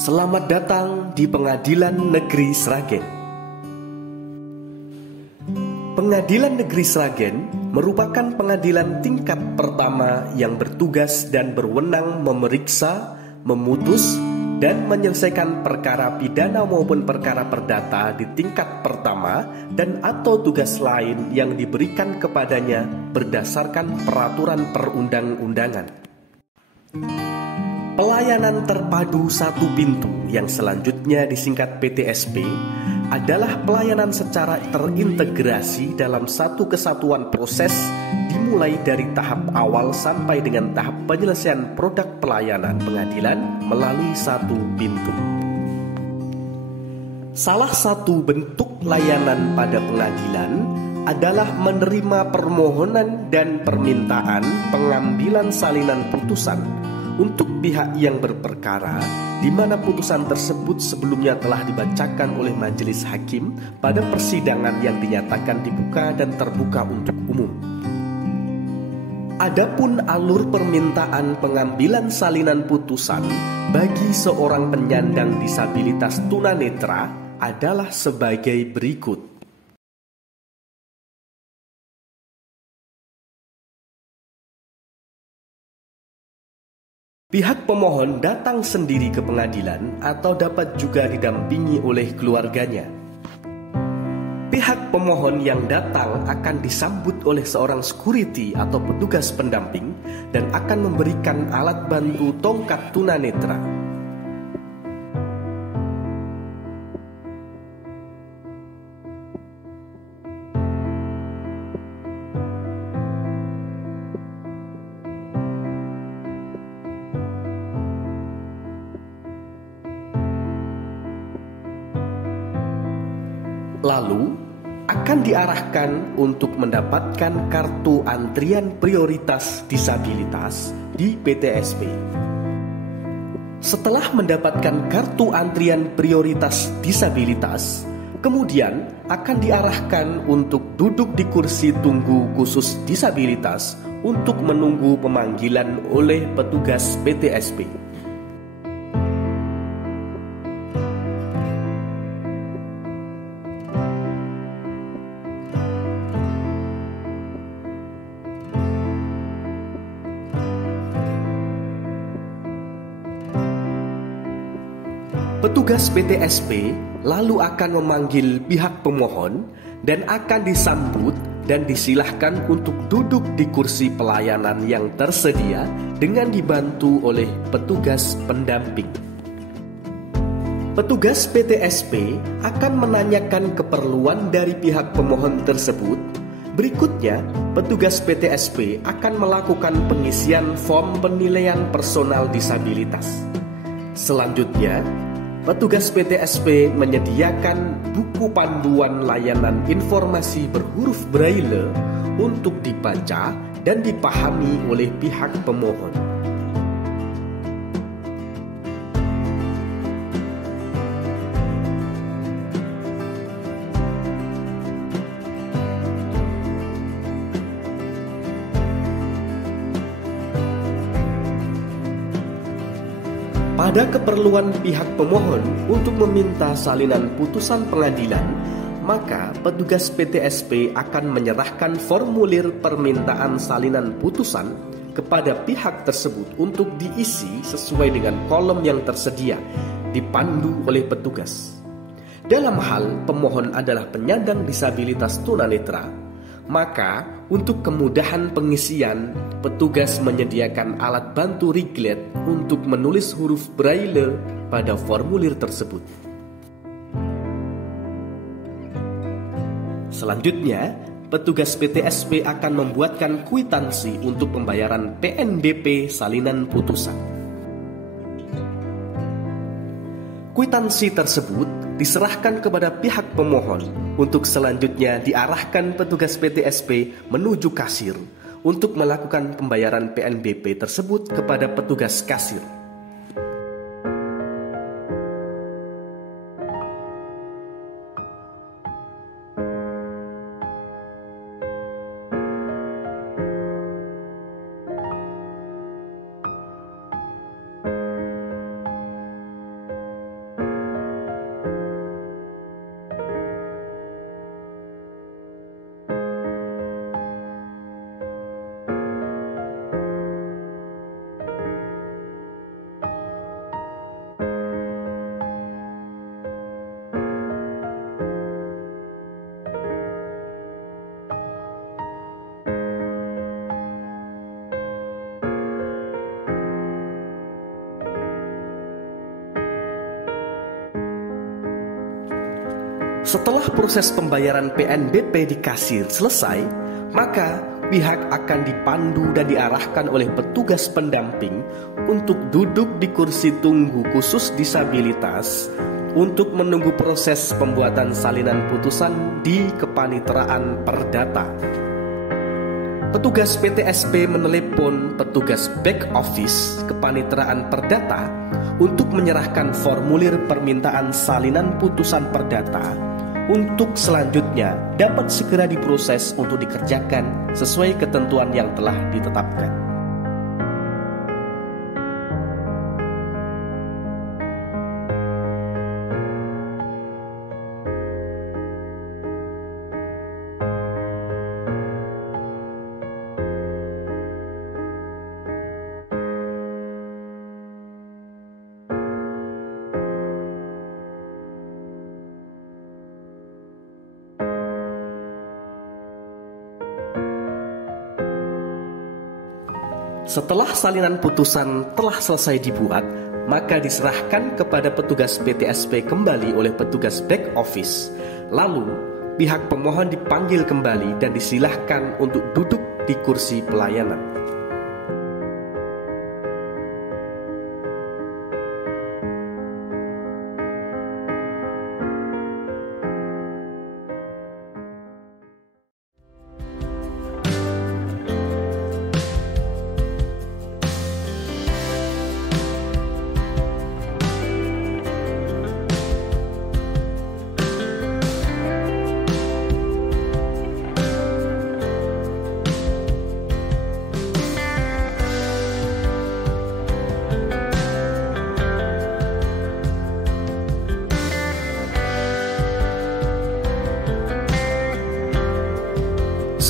Selamat datang di Pengadilan Negeri Sragen. Pengadilan Negeri Sragen merupakan pengadilan tingkat pertama yang bertugas dan berwenang memeriksa, memutus, dan menyelesaikan perkara pidana maupun perkara perdata di tingkat pertama dan atau tugas lain yang diberikan kepadanya berdasarkan peraturan perundang-undangan. Pelayanan terpadu satu pintu yang selanjutnya disingkat PTSP adalah pelayanan secara terintegrasi dalam satu kesatuan proses dimulai dari tahap awal sampai dengan tahap penyelesaian produk pelayanan pengadilan melalui satu pintu. Salah satu bentuk layanan pada pengadilan adalah menerima permohonan dan permintaan pengambilan salinan putusan untuk pihak yang berperkara di mana putusan tersebut sebelumnya telah dibacakan oleh majelis hakim pada persidangan yang dinyatakan dibuka dan terbuka untuk umum. Adapun alur permintaan pengambilan salinan putusan bagi seorang penyandang disabilitas tunanetra adalah sebagai berikut. Pihak pemohon datang sendiri ke pengadilan atau dapat juga didampingi oleh keluarganya. Pihak pemohon yang datang akan disambut oleh seorang security atau petugas pendamping dan akan memberikan alat bantu tongkat tunanetra. Lalu akan diarahkan untuk mendapatkan kartu antrian prioritas disabilitas di PTSP. Setelah mendapatkan kartu antrian prioritas disabilitas, kemudian akan diarahkan untuk duduk di kursi tunggu khusus disabilitas untuk menunggu pemanggilan oleh petugas PTSP. Petugas PTSP lalu akan memanggil pihak pemohon dan akan disambut dan disilahkan untuk duduk di kursi pelayanan yang tersedia dengan dibantu oleh petugas pendamping. Petugas PTSP akan menanyakan keperluan dari pihak pemohon tersebut. Berikutnya, petugas PTSP akan melakukan pengisian form penilaian personal disabilitas. Selanjutnya, petugas PTSP menyediakan buku panduan layanan informasi berhuruf Braille untuk dibaca dan dipahami oleh pihak pemohon. Pada keperluan pihak pemohon untuk meminta salinan putusan pengadilan, maka petugas PTSP akan menyerahkan formulir permintaan salinan putusan kepada pihak tersebut untuk diisi sesuai dengan kolom yang tersedia, dipandu oleh petugas. Dalam hal pemohon adalah penyandang disabilitas tunanetra, maka untuk kemudahan pengisian, petugas menyediakan alat bantu Riglet untuk menulis huruf Braille pada formulir tersebut. Selanjutnya, petugas PTSP akan membuatkan kwitansi untuk pembayaran PNBP salinan putusan. Kwitansi tersebut diserahkan kepada pihak pemohon untuk selanjutnya diarahkan petugas PTSP menuju kasir untuk melakukan pembayaran PNBP tersebut kepada petugas kasir. Setelah proses pembayaran PNBP di kasir selesai, maka pihak akan dipandu dan diarahkan oleh petugas pendamping untuk duduk di kursi tunggu khusus disabilitas untuk menunggu proses pembuatan salinan putusan di Kepanitraan Perdata. Petugas PTSP menelepon petugas back office Kepanitraan Perdata untuk menyerahkan formulir permintaan salinan putusan perdata untuk selanjutnya dapat segera diproses untuk dikerjakan sesuai ketentuan yang telah ditetapkan. Setelah salinan putusan telah selesai dibuat, maka diserahkan kepada petugas PTSP kembali oleh petugas back office. Lalu, pihak pemohon dipanggil kembali dan disilahkan untuk duduk di kursi pelayanan.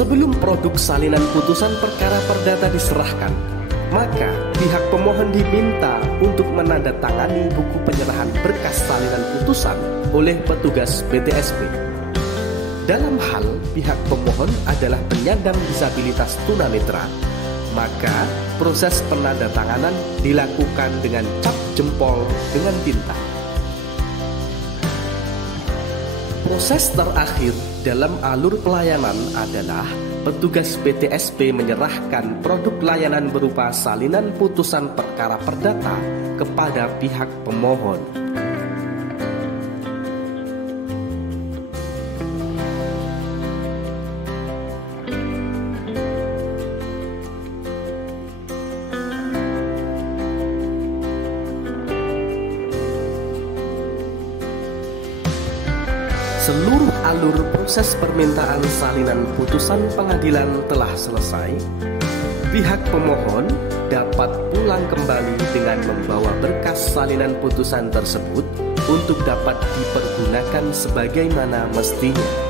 Sebelum produk salinan putusan perkara perdata diserahkan, maka pihak pemohon diminta untuk menandatangani buku penyerahan berkas salinan putusan oleh petugas PTSP. Dalam hal pihak pemohon adalah penyandang disabilitas tunanetra, maka proses penandatanganan dilakukan dengan cap jempol dengan tinta. Proses terakhir dalam alur pelayanan adalah petugas PTSP menyerahkan produk layanan berupa salinan putusan perkara perdata kepada pihak pemohon. Seluruh alur proses permintaan salinan putusan pengadilan telah selesai. Pihak pemohon dapat pulang kembali dengan membawa berkas salinan putusan tersebut untuk dapat dipergunakan sebagaimana mestinya.